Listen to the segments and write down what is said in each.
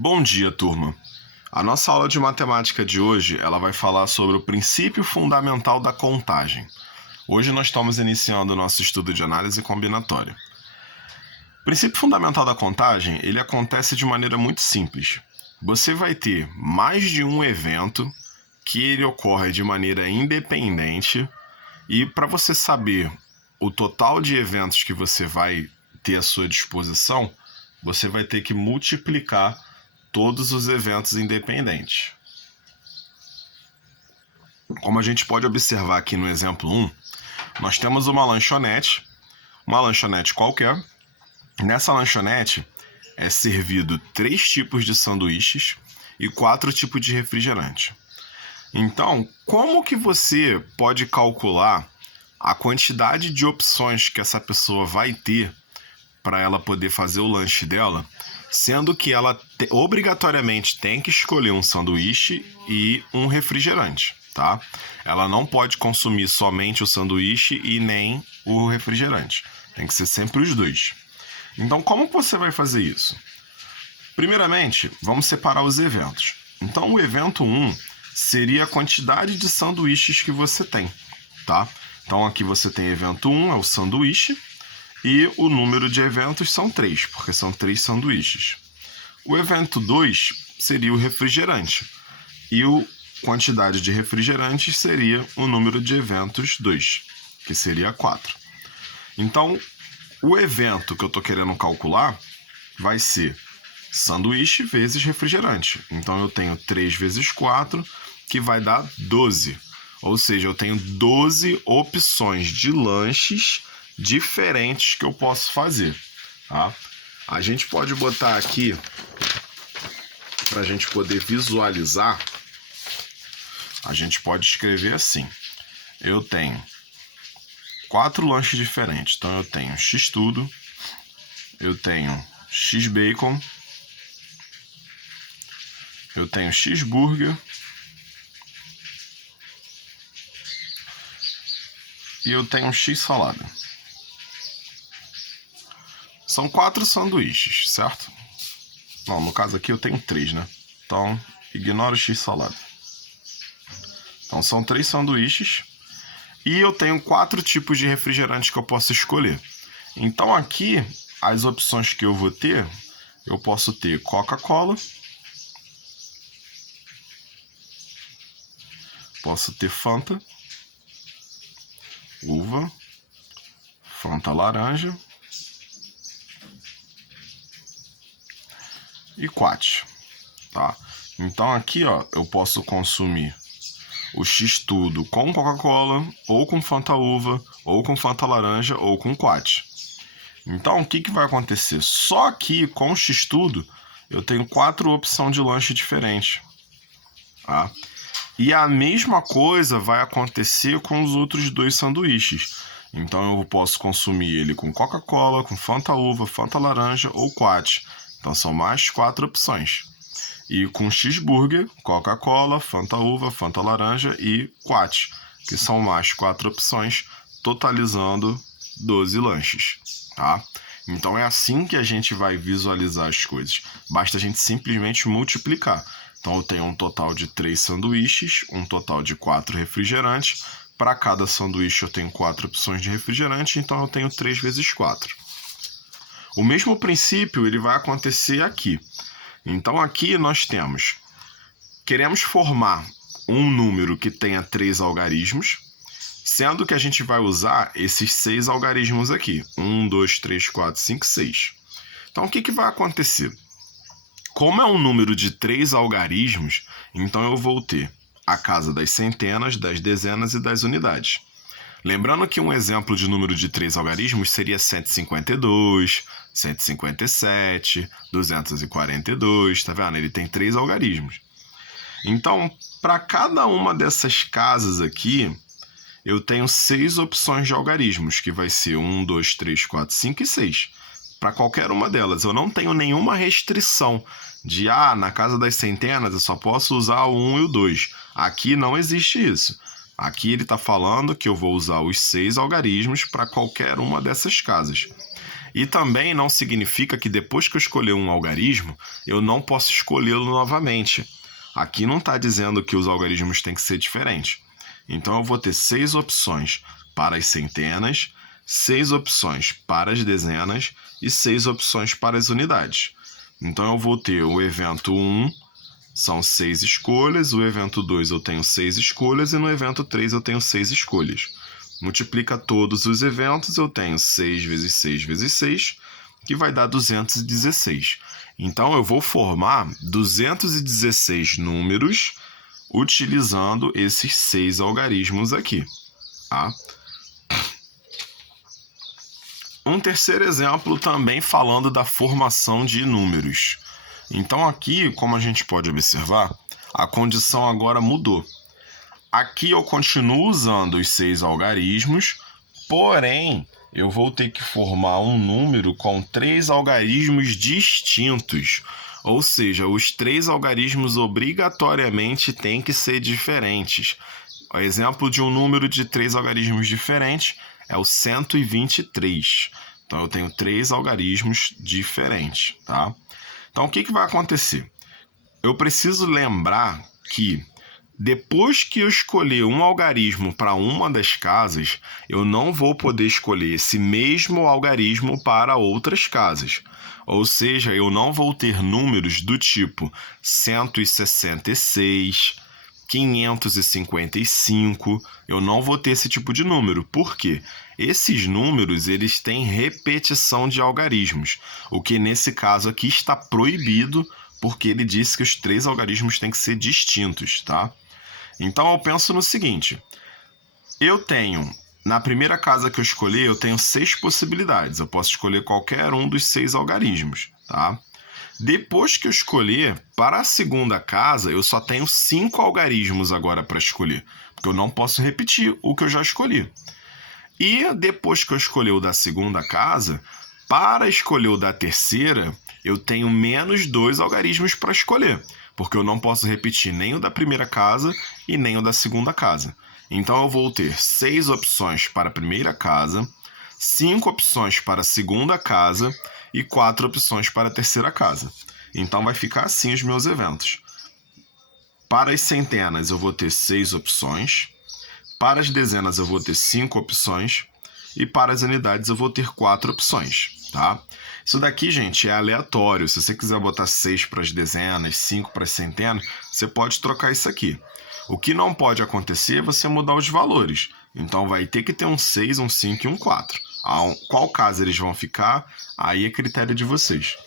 Bom dia, turma! A nossa aula de matemática de hoje ela vai falar sobre o princípio fundamental da contagem. Hoje nós estamos iniciando o nosso estudo de análise combinatória. O princípio fundamental da contagem ele acontece de maneira muito simples. Você vai ter mais de um evento que ele ocorre de maneira independente e para você saber o total de eventos que você vai ter à sua disposição, você vai ter que multiplicar todos os eventos independentes. Como a gente pode observar aqui no exemplo 1, nós temos uma lanchonete qualquer. Nessa lanchonete é servido 3 tipos de sanduíches e 4 tipos de refrigerante. Então, como que você pode calcular a quantidade de opções que essa pessoa vai ter para ela poder fazer o lanche dela, sendo que ela obrigatoriamente tem que escolher um sanduíche e um refrigerante, tá? Ela não pode consumir somente o sanduíche e nem o refrigerante. Tem que ser sempre os dois. Então, como você vai fazer isso? Primeiramente, vamos separar os eventos. Então, o evento 1 seria a quantidade de sanduíches que você tem, tá? Então, aqui você tem evento 1, é o sanduíche, e o número de eventos são 3, porque são 3 sanduíches. O evento 2 seria o refrigerante, e a quantidade de refrigerantes seria o número de eventos 2, que seria 4. Então, o evento que eu estou querendo calcular vai ser sanduíche vezes refrigerante. Então, eu tenho 3 vezes 4, que vai dar 12. Ou seja, eu tenho 12 opções de lanches diferentes que eu posso fazer, tá? A gente pode botar aqui, para a gente poder visualizar, a gente pode escrever assim. Eu tenho 4 lanches diferentes. Então, eu tenho X-tudo, eu tenho X-bacon, eu tenho X-burger e eu tenho X-salada. São 4 sanduíches, certo? Não, no caso aqui eu tenho 3, né? Então, ignora o X-salada. Então, são 3 sanduíches. E eu tenho 4 tipos de refrigerante que eu posso escolher. Então, aqui, as opções que eu vou ter, eu posso ter Coca-Cola, posso ter Fanta, uva, Fanta laranja e Quat, tá? Então aqui, ó, eu posso consumir o X-tudo com Coca-Cola, ou com Fanta uva, ou com Fanta laranja, ou com Quat. Então, o que vai acontecer? Só que com o X-tudo, eu tenho 4 opções de lanche diferentes, tá? E a mesma coisa vai acontecer com os outros 2 sanduíches. Então, eu posso consumir ele com Coca-Cola, com Fanta uva, Fanta laranja ou Quat. Então, são mais 4 opções. E com X-burger, Coca-Cola, Fanta uva, Fanta laranja e Quat, que são mais 4 opções, totalizando 12 lanches, tá? Então é assim que a gente vai visualizar as coisas. Basta a gente simplesmente multiplicar. Então eu tenho um total de 3 sanduíches, um total de 4 refrigerantes. Para cada sanduíche eu tenho 4 opções de refrigerante, então eu tenho 3 vezes 4. O mesmo princípio ele vai acontecer aqui. Então aqui nós queremos formar um número que tenha 3 algarismos, sendo que a gente vai usar esses 6 algarismos aqui. 1, 2, 3, 4, 5, 6. Então o que vai acontecer? Como é um número de 3 algarismos, então eu vou ter a casa das centenas, das dezenas e das unidades. Lembrando que um exemplo de número de 3 algarismos seria 152, 157, 242, tá vendo? Ele tem 3 algarismos. Então, para cada uma dessas casas aqui, eu tenho 6 opções de algarismos, que vai ser 1, 2, 3, 4, 5 e 6. Para qualquer uma delas, eu não tenho nenhuma restrição de, na casa das centenas eu só posso usar o 1 e o 2. Aqui não existe isso. Aqui ele está falando que eu vou usar os 6 algarismos para qualquer uma dessas casas. E também não significa que depois que eu escolher um algarismo, eu não posso escolhê-lo novamente. Aqui não está dizendo que os algarismos têm que ser diferentes. Então eu vou ter 6 opções para as centenas, 6 opções para as dezenas e 6 opções para as unidades. Então eu vou ter o evento 1, são 6 escolhas, o evento 2 eu tenho 6 escolhas e no evento 3 eu tenho 6 escolhas. Multiplica todos os eventos, eu tenho 6 vezes 6 vezes 6, que vai dar 216. Então eu vou formar 216 números utilizando esses 6 algarismos aqui, tá? Um terceiro exemplo também falando da formação de números. Então aqui, como a gente pode observar, a condição agora mudou. Aqui eu continuo usando os 6 algarismos, porém eu vou ter que formar um número com 3 algarismos distintos. Ou seja, os 3 algarismos obrigatoriamente têm que ser diferentes. O exemplo de um número de 3 algarismos diferentes é o 123. Então eu tenho 3 algarismos diferentes, tá? Então o que vai acontecer? Eu preciso lembrar que depois que eu escolher um algarismo para uma das casas, eu não vou poder escolher esse mesmo algarismo para outras casas. Ou seja, eu não vou ter números do tipo 166, 555, eu não vou ter esse tipo de número. Por quê? Esses números, eles têm repetição de algarismos, o que nesse caso aqui está proibido, porque ele disse que os 3 algarismos têm que ser distintos, tá? Então eu penso no seguinte, eu tenho, na primeira casa que eu escolher, eu tenho 6 possibilidades, eu posso escolher qualquer um dos 6 algarismos, tá? Depois que eu escolher, para a segunda casa, eu só tenho 5 algarismos agora para escolher, porque eu não posso repetir o que eu já escolhi. E depois que eu escolher o da segunda casa, para escolher o da terceira, eu tenho menos 2 algarismos para escolher, porque eu não posso repetir nem o da primeira casa e nem o da segunda casa. Então eu vou ter 6 opções para a primeira casa, 5 opções para a segunda casa e 4 opções para a terceira casa. Então vai ficar assim os meus eventos. Para as centenas eu vou ter 6 opções, para as dezenas eu vou ter 5 opções e para as unidades eu vou ter 4 opções, tá? Isso daqui, gente, é aleatório. Se você quiser botar 6 para as dezenas, 5 para as centenas, você pode trocar isso aqui. O que não pode acontecer é você mudar os valores. Então vai ter que ter um 6, um 5 e um 4. Qual casa eles vão ficar, aí é critério de vocês.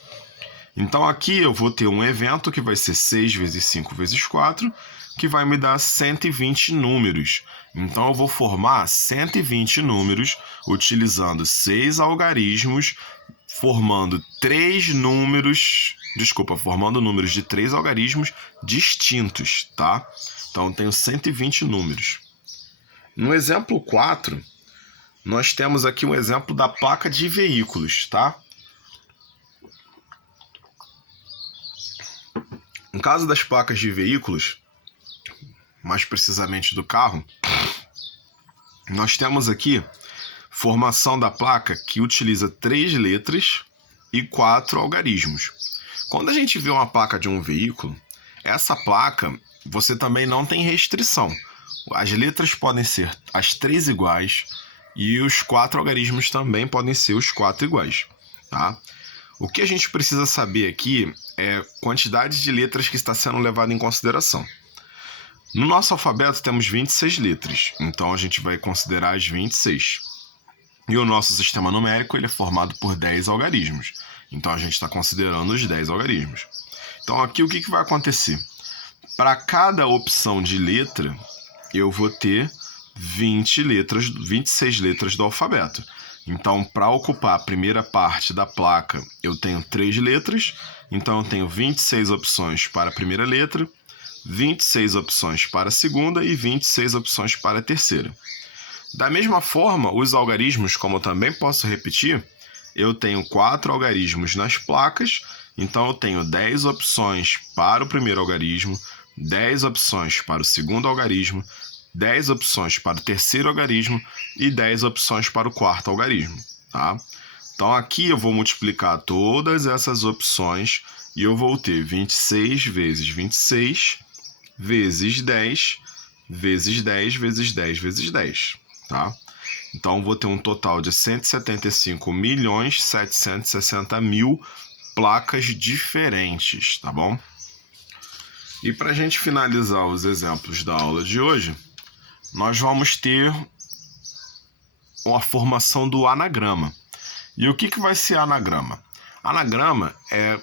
Então aqui eu vou ter um evento que vai ser 6 vezes 5 vezes 4, que vai me dar 120 números. Então eu vou formar 120 números utilizando 6 algarismos, formando números de 3 algarismos distintos, tá? Então eu tenho 120 números. No exemplo 4, nós temos aqui um exemplo da placa de veículos, tá? No caso das placas de veículos, mais precisamente do carro, nós temos aqui formação da placa que utiliza 3 letras e 4 algarismos. Quando a gente vê uma placa de um veículo, essa placa você também não tem restrição. As letras podem ser as 3 iguais e os 4 algarismos também podem ser os 4 iguais, tá? O que a gente precisa saber aqui é a quantidade de letras que está sendo levada em consideração. No nosso alfabeto temos 26 letras, então a gente vai considerar as 26. E o nosso sistema numérico ele é formado por 10 algarismos, então a gente está considerando os 10 algarismos. Então aqui o que vai acontecer? Para cada opção de letra, eu vou ter 26 letras do alfabeto. Então, para ocupar a primeira parte da placa, eu tenho 3 letras. Então, eu tenho 26 opções para a primeira letra, 26 opções para a segunda e 26 opções para a terceira. Da mesma forma, os algarismos, como eu também posso repetir, eu tenho 4 algarismos nas placas. Então, eu tenho 10 opções para o primeiro algarismo, 10 opções para o segundo algarismo, 10 opções para o terceiro algarismo e 10 opções para o quarto algarismo, tá? Então, aqui eu vou multiplicar todas essas opções e eu vou ter 26 vezes 26 vezes 10 vezes 10 vezes 10 vezes 10, tá? Então, vou ter um total de 175.760.000 placas diferentes, tá bom? E para a gente finalizar os exemplos da aula de hoje, nós vamos ter a formação do anagrama. E o que vai ser anagrama? Anagrama é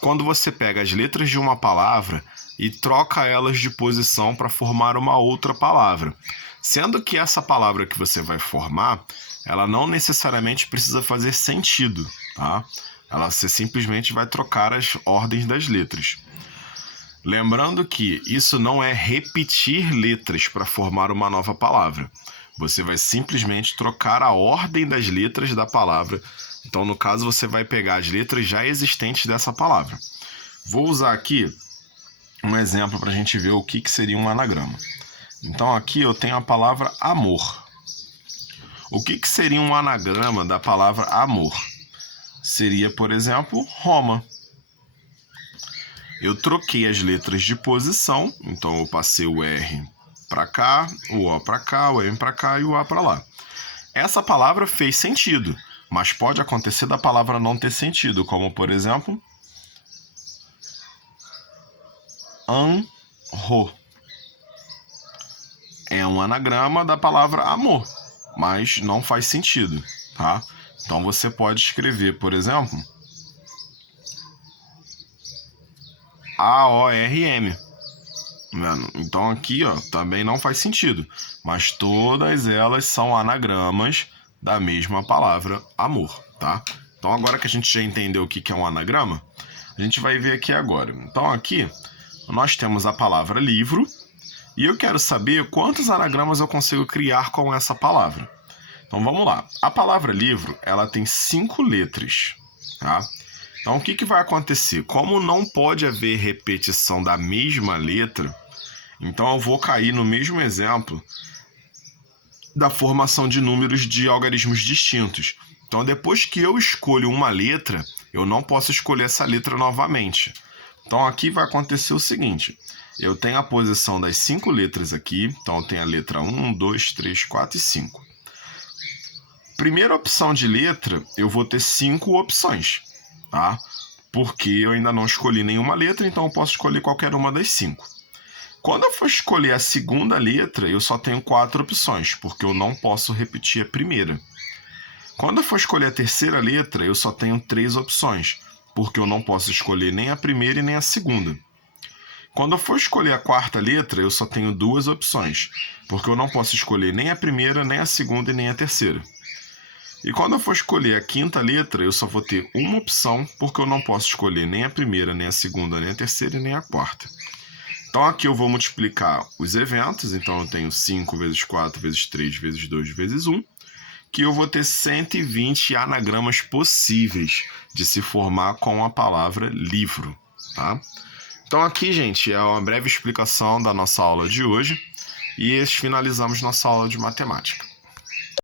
quando você pega as letras de uma palavra e troca elas de posição para formar uma outra palavra. Sendo que essa palavra que você vai formar, ela não necessariamente precisa fazer sentido, tá? Você simplesmente vai trocar as ordens das letras. Lembrando que isso não é repetir letras para formar uma nova palavra. Você vai simplesmente trocar a ordem das letras da palavra. Então, no caso, você vai pegar as letras já existentes dessa palavra. Vou usar aqui um exemplo para a gente ver o que seria um anagrama. Então, aqui eu tenho a palavra amor. O que seria um anagrama da palavra amor? Seria, por exemplo, Roma. Eu troquei as letras de posição, então eu passei o R para cá, o O para cá, o M para cá e o A para lá. Essa palavra fez sentido, mas pode acontecer da palavra não ter sentido, como por exemplo, anro. É um anagrama da palavra amor, mas não faz sentido, tá? Então você pode escrever, por exemplo, AORM. Então aqui, ó, também não faz sentido, mas todas elas são anagramas da mesma palavra amor, tá? Então agora que a gente já entendeu o que é um anagrama, a gente vai ver aqui agora. Então aqui nós temos a palavra livro e eu quero saber quantos anagramas eu consigo criar com essa palavra. Então vamos lá. A palavra livro, ela tem 5 letras, tá? Então o que vai acontecer? Como não pode haver repetição da mesma letra, então eu vou cair no mesmo exemplo da formação de números de algarismos distintos. Então depois que eu escolho uma letra, eu não posso escolher essa letra novamente. Então aqui vai acontecer o seguinte: eu tenho a posição das 5 letras aqui, então eu tenho a letra 1, 2, 3, 4 e 5. Primeira opção de letra, eu vou ter 5 opções, tá? Porque eu ainda não escolhi nenhuma letra, então eu posso escolher qualquer uma das 5. Quando eu for escolher a segunda letra, eu só tenho 4 opções, porque eu não posso repetir a primeira. Quando eu for escolher a terceira letra, eu só tenho 3 opções, porque eu não posso escolher nem a primeira e nem a segunda. Quando eu for escolher a quarta letra, eu só tenho 2 opções, porque eu não posso escolher nem a primeira, nem a segunda e nem a terceira. E quando eu for escolher a quinta letra, eu só vou ter uma opção, porque eu não posso escolher nem a primeira, nem a segunda, nem a terceira e nem a quarta. Então aqui eu vou multiplicar os eventos, então eu tenho 5 vezes 4 vezes 3 vezes 2 vezes 1, que eu vou ter 120 anagramas possíveis de se formar com a palavra livro, tá? Então aqui, gente, é uma breve explicação da nossa aula de hoje e finalizamos nossa aula de matemática.